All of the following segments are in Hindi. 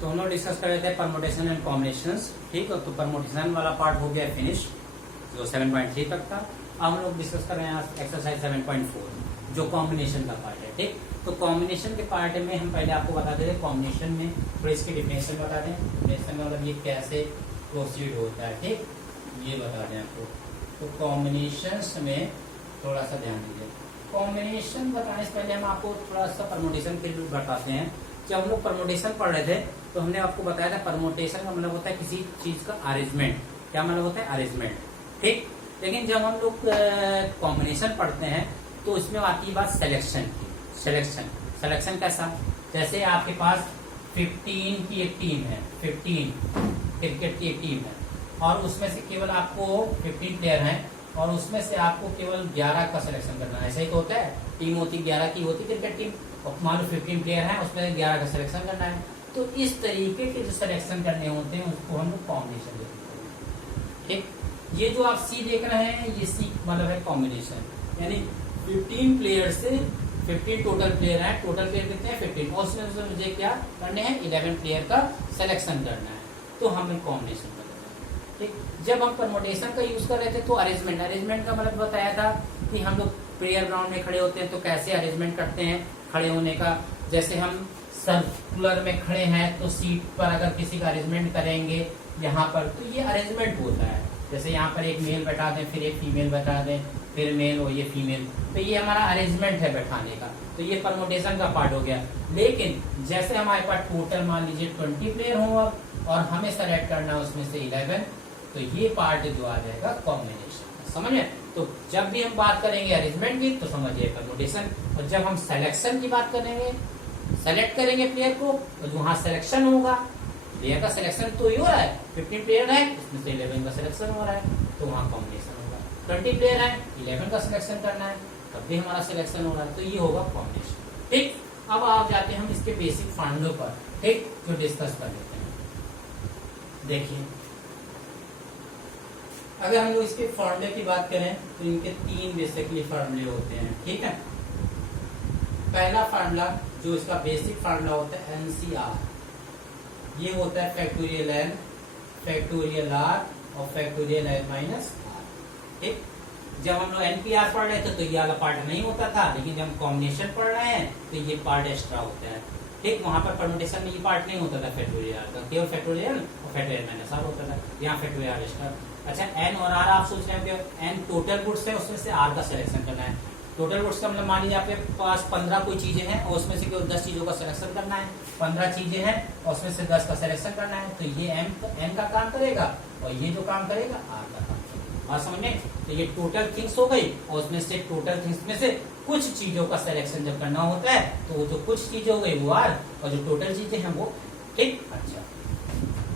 तो हम लोग डिस्कस कर रहे थे परमुटेशन एंड कॉम्बिनेशंस। ठीक है, तो परमुटेशन वाला पार्ट हो गया फिनिश, जो 7.3 तक था। अब हम लोग डिस्कस कर रहे हैं एक्सरसाइज 7.4 जो कॉम्बिनेशन का पार्ट है। ठीक, तो कॉम्बिनेशन के पार्ट में हम पहले आपको बता दें कॉम्बिनेशन में थोड़ी इसकी डिफिनेशन बता दें। डिफिनेशन में मतलब ये कैसे प्रोसीड होता है, ठीक, ये बता दें आपको। तो कॉम्बिनेशंस में थोड़ा सा ध्यान दीजिए। कॉम्बिनेशन बताने से पहले हम आपको थोड़ा सा परमुटेशन के लिए बताते हैं। जब हम लोग परमुटेशन पढ़ रहे थे तो हमने आपको बताया था परमुटेशन का मतलब होता है किसी चीज का अरेंजमेंट। क्या मतलब होता है? अरेंजमेंट। ठीक, लेकिन जब हम लोग कॉम्बिनेशन पढ़ते हैं तो इसमें आती है बात सिलेक्शन की। सिलेक्शन कैसा? जैसे आपके पास 15 की एक टीम है, 15 क्रिकेट की एक टीम है और उसमें से केवल आपको 15 प्लेयर हैं और उसमें से आपको केवल 11 का सिलेक्शन करना है। ऐसा ही तो होता है, टीम होती 11 की होती क्रिकेट टीम और मान लो 15 प्लेयर हैं, उसमें 11 का सिलेक्शन करना है। तो इस तरीके के जो सिलेक्शन करने होते हैं उसको हम लोग कॉम्बिनेशन देते हैं। ठीक, ये जो आप सी देख रहे हैं ये सी मतलब है कॉम्बिनेशन, यानी 15 प्लेयर से 15 टोटल प्लेयर है, टोटल प्लेयर कितने हैं 15 और उसमें मुझे क्या करने हैं 11 प्लेयर का सिलेक्शन करना है, तो हमें कॉम्बिनेशन करना है। ठीक, जब हम परमुटेशन का यूज कर रहे थे तो अरेंजमेंट का मतलब बताया था कि हम लोग प्रेयर ग्राउंड में खड़े होते हैं तो कैसे अरेंजमेंट करते हैं खड़े होने का। जैसे हम सर्कुलर में खड़े हैं तो सीट पर अगर किसी का अरेंजमेंट करेंगे यहाँ पर तो ये अरेंजमेंट होता है। जैसे यहाँ पर एक मेल बैठा दें, फिर एक फीमेल बैठा दें, फिर मेल और ये फीमेल, तो ये हमारा अरेंजमेंट है बैठाने का। तो ये परमुटेशन का पार्ट हो गया। लेकिन जैसे हमारे पास टोटल मान लीजिए 20 प्लेयर हो और हमें सेलेक्ट करना है उसमें से 11, तो ये पार्ट जो आ जाएगा कॉम्बिनेशन। समझे? तो जब भी हम बात करेंगे अरेंजमेंट की तो समझिए परमुटेशन, और जब हम सिलेक्शन की बात करेंगे, सेलेक्ट करेंगे प्लेयर को, तो वहां सिलेक्शन होगा, प्लेयर का सिलेक्शन तो ही हो रहा है। 15 प्लेयर है उसमें से 11 का सिलेक्शन हो रहा है तो वहां कॉम्बिनेशन होगा। 20 प्लेयर है 11 का सिलेक्शन करना है तब भी हमारा सिलेक्शन हो रहा है, तो ये होगा कॉम्बिनेशन। ठीक, अब आप जाते हैं हम इसके बेसिक फार्मूले पर, ठीक, जो डिस्कस कर लेते हैं। देखिए अगर हम लोग इसके फॉर्मूले की बात करें तो इनके 3 बेसिकली फॉर्मूले होते हैं। ठीक है, पहला फार्मूला जो इसका बेसिक फार्मूला होता है एनसीआर, ये होता है फैक्टोरियल एन, फैक्टोरियल आर और फैक्टोरियल एन माइनस आर। ठीक, जब हम लोग एनपीआर पढ़ रहे थे तो ये वाला पार्ट नहीं होता था, लेकिन जब हम कॉम्बिनेशन पढ़ रहे हैं तो ये पार्ट एक्स्ट्रा होता है। ठीक, वहां पर परमुटेशन में ये पार्ट नहीं होता था फैक्टोरियल आर का, केवल फैक्टोरियल और फैक्टोरियल माइनस आर होता था, यहाँ फैक्टोरियल आर एक्स्ट्रा। अच्छा, एन और आर आप सोच रहे हैं कि एन टोटल गुड्स है उसमें से आर का सिलेक्शन करना है। टोटल गुड्स का मतलब मान लीजिए आपके पास 15 कोई चीजें हैं और उसमें से केवल 10 चीजों का सिलेक्शन करना है। 15 चीजें हैं और उसमें से 10 का सिलेक्शन करना है, तो ये एन का काम करेगा और ये जो काम करेगा आर का काम करेगा। बात समझ में? तो ये टोटल थिंग्स हो गई और उसमें से टोटल थिंग्स में से कुछ चीजों का सिलेक्शन जब करना होता है तो वो जो कुछ चीजें हो गई वो आर और जो टोटल चीजें हैं वो। ठीक, अच्छा,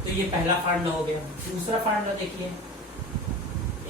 तो ये पहला फार्मूला हो गया। दूसरा फार्मूला देखिए,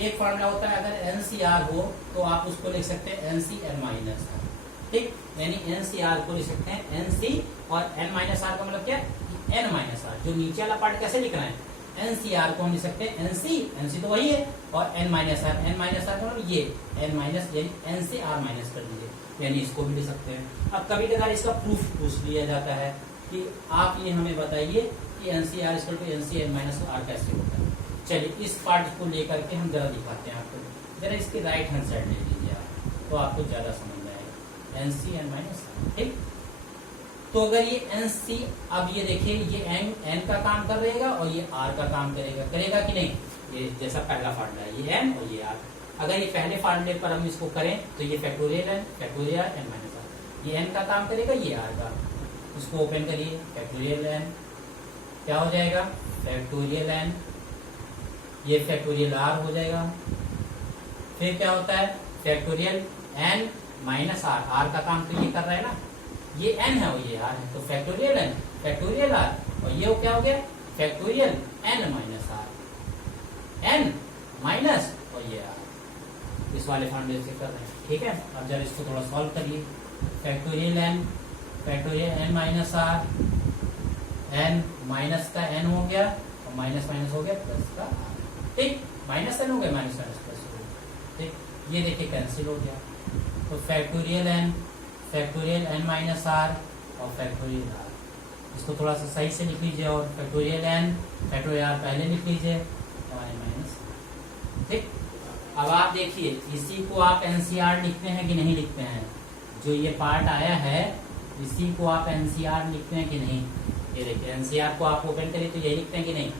एक फार्मूला होता है अगर एनसीआर हो तो आप उसको लिख सकते हैं एनसीएन माइनस आर। ठीक, यानी एनसीआर को लिख सकते हैं एनसी और एन माइनस आर का मतलब क्या है एन माइनस आर। जो नीचे वाला पार्ट कैसे लिखना है, एनसीआर को हम लिख सकते हैं एनसी तो वही है और एन माइनस आर का मतलब ये एन माइनस यानी एन से आर माइनस कर दीजिए, यानी इसको भी लिख सकते हैं। अब कभी कभार इसका प्रूफ पूछ लिया जाता है कि आप ये हमें बताइए कि NCR equal to NC N minus R कैसे होता है। चलिए इस पार्ट को लेकर के हम जरा दिखाते हैं आपको। जरा इसके राइट हैंड साइड ले लीजिए आप तो आपको ज्यादा समझ में आएगा। NC N minus R. ठीक, तो अगर ये एनसी, अब ये देखिए ये एन का काम कर रहेगा और ये आर का काम करेगा कि नहीं? ये जैसा पहला फार्मूला है, ये एन और ये आर। अगर ये पहले फार्मूले पर हम इसको करें तो ये factorial N, factorial N minus R, ये एन का काम करेगा, ये आर का। उसको ओपन करिए, फैक्टोरियल एन क्या हो जाएगा फैक्टोरियल एन, ये फैक्टोरियल आर हो जाएगा। फिर क्या होता है factorial N minus R, R का काम तो ये कर रहा है ना, ये एन है और ये आर है, तो फैक्टोरियल एन फैक्टोरियल आर और ये क्या हो गया factorial N minus R, N minus और ये आर। इस वाले फार्मूले से कर रहे हैं। ठीक है, अब जरा इसको थोड़ा सॉल्व करिए। Factorial N minus R, N minus का एन हो गया और माइनस माइनस हो गया प्लस का आर। ठीक, माइनस एन हो गया माइनस माइनस प्लस हो गया। ठीक, ये देखिए कैंसिल हो गया, तो फैक्टोरियल एन माइनस आर और फैक्टोरियल आर इसको थोड़ा सा सही से लिख लीजिए, और फैक्टोरियल एन फैक्टोरियल आर पहले लिख लीजिए माइनस। ठीक, अब आप देखिए इसी को आप एनसीआर लिखते हैं कि नहीं लिखते हैं, जो ये पार्ट आया है इसी को आप एनसीआर लिखते हैं कि नहीं। ये देखिए एनसीआर को आप ओपन करिए तो यही लिखते हैं कि नहीं।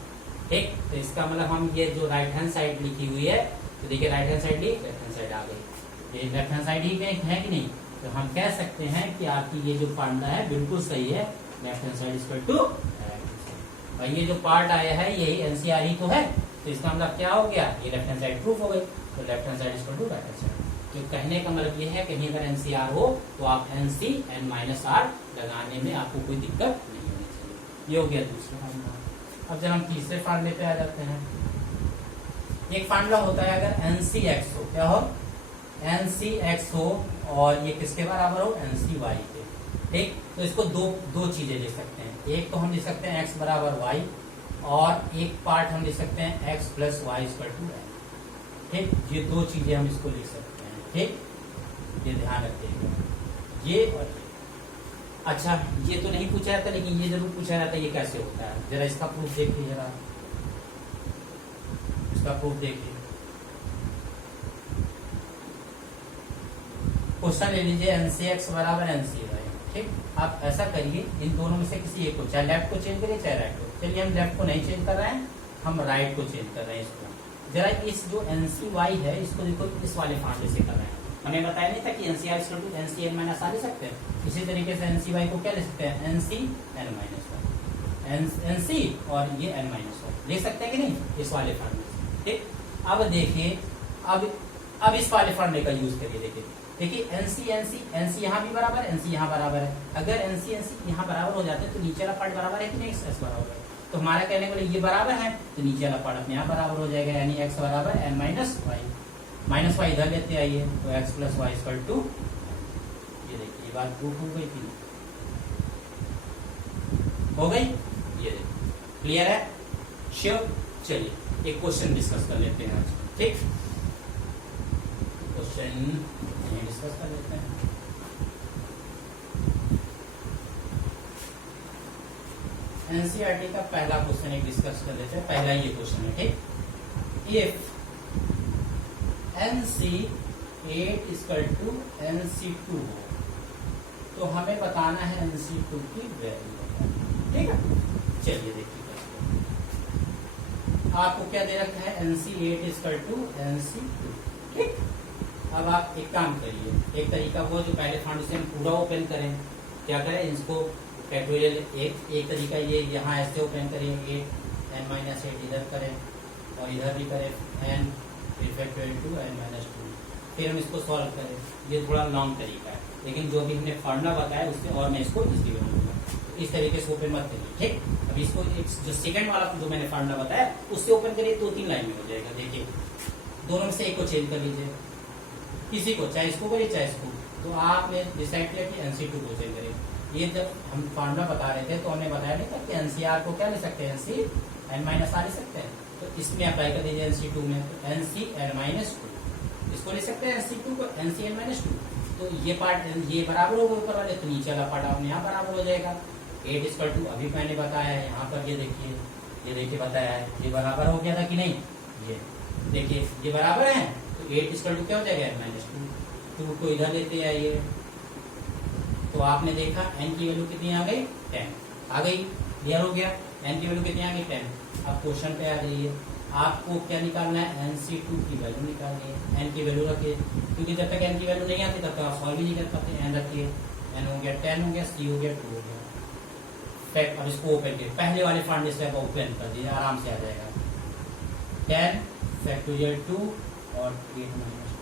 ठीक, तो इसका मतलब हम ये जो राइट हैंड साइड लिखी हुई है, तो देखिए राइट हैंड साइड ली, लेफ्ट हैंड साइड आ गई, ये लेफ्ट हैंड साइड ही है कि नहीं। तो हम कह सकते हैं कि आपकी ये जो फार्मूला है बिल्कुल सही है, left hand side equal to, और ये जो पार्ट आया है यही एनसीआर ही तो है, तो इसका मतलब क्या हो गया, ये लेफ्ट हैंड साइड प्रूफ हो गई, तो left hand side equal to right hand side. तो कहने का मतलब ये है कहीं अगर एनसीआर हो तो आप एनसी एन माइनस आर लगाने में आपको कोई दिक्कत नहीं होनी चाहिए। ये हो गया दूसरा फार्मूला। अब जब हम तीसरे फार्मूले पे आ जाते हैं, एक फार्मूला होता है अगर एनसी एक्स हो, क्या हो, एनसी एक्स हो और ये किसके बराबर हो, एनसी वाई के। ठीक, तो इसको दो चीजें लिख सकते हैं, एक तो हम लिख सकते हैं एक्स बराबर वाई, और एक पार्ट हम लिख सकते हैं X plus Y equal to N. ठीक, ये दो चीजें हम इसको लिख सकते हैं। ठीक, ये ध्यान रखिएगा, ये और ये। अच्छा, ये तो नहीं पूछा जाता लेकिन ये जरूर पूछा जाता है, ये कैसे होता है, जरा इसका प्रूफ देखिए, जरा इसका प्रूफ देखिए। क्वेश्चन ले लीजिए एनसी एक्स बराबर एनसी वाई। ठीक, आप ऐसा करिए इन दोनों में से किसी एक को, चाहे लेफ्ट को चेंज करिए चाहे राइट को। चलिए हम लेफ्ट को नहीं चेंज कर रहे हैं, हम राइट को चेंज कर रहे हैं। इसको जरा इस जो एनसी वाई है इसको देखो, इस वाले फार्मूले से कर रहे हैं। हमें बताया नहीं था कि NCR equal to NC N minus R ले सकते हैं। इसी तरीके से एनसी वाई को क्या ले सकते हैं, NC N minus Y, NC और ये एन माइनस वाई ले सकते हैं कि नहीं, इस वाले फार्मूले से। ठीक, अब देखिए, अब इस वाले फार्मूले का यूज करिए। देखिए एनसी एनसी एनसी यहाँ भी बराबर, एनसी यहाँ बराबर है। अगर एनसी एनसी यहाँ बराबर हो जाते हैं तो नीचे वाला पार्ट बराबर है कि नहीं, एक्स बराबर है। तो हमारा कहने वाले ये बराबर है तो नीचे वाला पार्ट अपने यहाँ बराबर हो जाएगा, यानी एक्स बराबर N minus Y. Minus Y इधर लेते आइए, तो X plus Y equal to, ये देखिए ये बात प्रूफ हो गई थी, हो गई। ये देखिए क्लियर है, श्योर। चलिए एक क्वेश्चन डिस्कस कर लेते हैं आज। ठीक, क्वेश्चन डिस्कस कर लेते हैं। एनसीईआरटी का पहला क्वेश्चन एक डिस्कस कर लेते हैं, पहला ये क्वेश्चन है। ठीक, if NC8 equal to NC2 हो तो हमें बताना है NC2 की वैल्यू। ठीक है, चलिए देखिए आपको क्या दे रखा है, NC8 इक्वल टू NC2। ठीक, अब आप एक काम करिए, एक तरीका वो जो पहले फाउंडेशन पूरा ओपन करें, क्या करें, इसको फैक्टोरियल एक तरीका ये यहाँ ऐसे ओपन करें, 8 n माइनस 8 इधर करें और इधर भी करें n फैक्टोरियल 2 n माइनस 2, फिर हम इसको सॉल्व करें। ये थोड़ा लॉन्ग तरीका है लेकिन जो भी हमने फार्मूला बताया उससे और मैं इसको इजी बनाऊंगा, इस तरीके से ओपन मत करिए। ठीक, अब इसको जो सेकंड वाला जो मैंने फार्मूला बताया उससे ओपन करिए, 2-3 लाइन में हो जाएगा। देखिए दोनों में से एक को चेंज कर लीजिए, किसी को, चाहे इसको करिए चाहे इसको। तो आपने डिसाइड किया कि NC2 को चेंज करिए। ये जब हम फार्मूला बता रहे थे तो हमने बताया नहीं था कि NCR को क्या ले सकते हैं, NC n माइनस आर ले सकते हैं, तो इसमें अप्लाई कर दीजिए NC2 में, तो NC n माइनस 2 इसको ले सकते हैं, NC2 को NC n माइनस 2। तो ये पार्ट ये बराबर होगा ऊपर वाले, तो नीचे वाला पार्ट आपने यहाँ बराबर हो जाएगा। 8 इक्वल टू अभी मैंने बताया है यहाँ पर, ये देखिए बताया है, ये बराबर हो गया था कि नहीं, ये देखिए ये बराबर है, तो 8 इक्वल टू क्या हो जाएगा, n माइनस 2 को इधर लेते आइए। तो आपने देखा n की वैल्यू कितनी आ गई, 10 आ गई, क्लियर हो गया। n की वैल्यू कितनी आ गई, 10। अब क्वेश्चन पे आ जाइए, आपको क्या निकालना है, NC2 की वैल्यू निकालनी है। n की वैल्यू रखिए, क्योंकि जब तक n की वैल्यू नहीं आती तब तक आप सॉल्व भी नहीं कर पाते। n रखिए, n हो गया 10 हो गया, c हो गया 2 हो गया। अब इसको ओपन करिए, पहले वाले फार्मूले से आप ओपन कर दीजिए, आराम से आ जाएगा। 10 फैक्टोरियल 2 और 8 माइनस 2।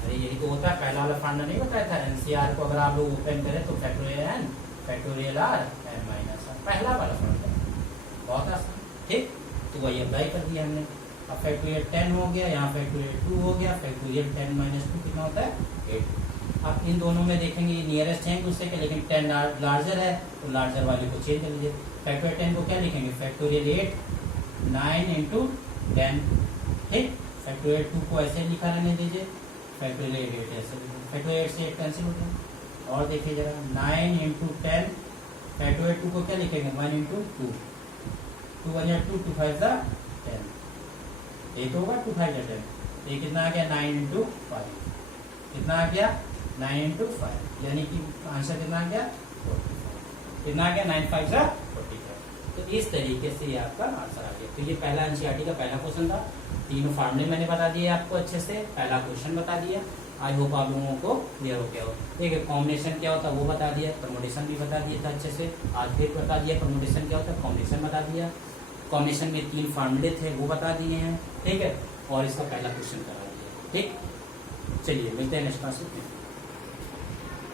अरे यही तो होता है, पहला वाला फार्मूला नहीं बताया था, NCR को अगर आप लोग ओपन करें तो factorial n factorial r n minus r, पहला वाला फार्मूला, बहुत आसान। ठीक, तो वही अप्लाई कर दिया हमने। अब फैक्टोरियल 10 हो गया, यहाँ फैक्टोरियल 2 हो गया, फैक्टोरियल 10 माइनस 2 कितना होता है, 8। अब इन दोनों में देखेंगे नियरेस्ट है दूसरे के, लेकिन 10 लार्जर है तो लार्जर वाले को चेंज कर लीजिए। फैक्टोरियल 10 को क्या लिखेंगे, फैक्टोरियल 8 9 इंटू 10। ठीक, फैक्टोरियल 2 को ऐसे लिखा रहने दीजिए, फैक्टोरियल 8 ऐसे लिखिए, फैक्टोरियल 8 से 8 कैंसिल हो गया। और देखिए जरा 9 इंटू 10 फैक्टोरियल 2 को क्या लिखेंगे 1 इंटू 2, 2 1 या 2, 2 5 जा 10, ये तो होगा 2 5 जा 10, ये कितना आ गया 9 इंटू 5, कितना आ गया 9 इंटू 5, यानी कि आंसर कितना आ गया 45, कितना आ गया 9 5 जा 45। तो इस तरीके से ये आपका आंसर आ गया। तो ये पहला एनसीईआरटी का पहला क्वेश्चन था, तीनों फार्मूले मैंने बता दिए आपको अच्छे से, पहला क्वेश्चन बता दिया। आई होप आप लोगों को क्लियर हो गया हो। ठीक है, कॉम्बिनेशन क्या होता है वो बता दिया, परमुटेशन भी बता दिया था अच्छे से, आज फिर बता दिया परमुटेशन क्या होता है, कॉम्बिनेशन बता दिया, कॉम्बिनेशन में 3 फार्मूले थे वो बता दिए हैं। ठीक है, और इसका पहला क्वेश्चन करा दिया। ठीक, चलिए मिलते हैं नेक्स्ट क्लास में।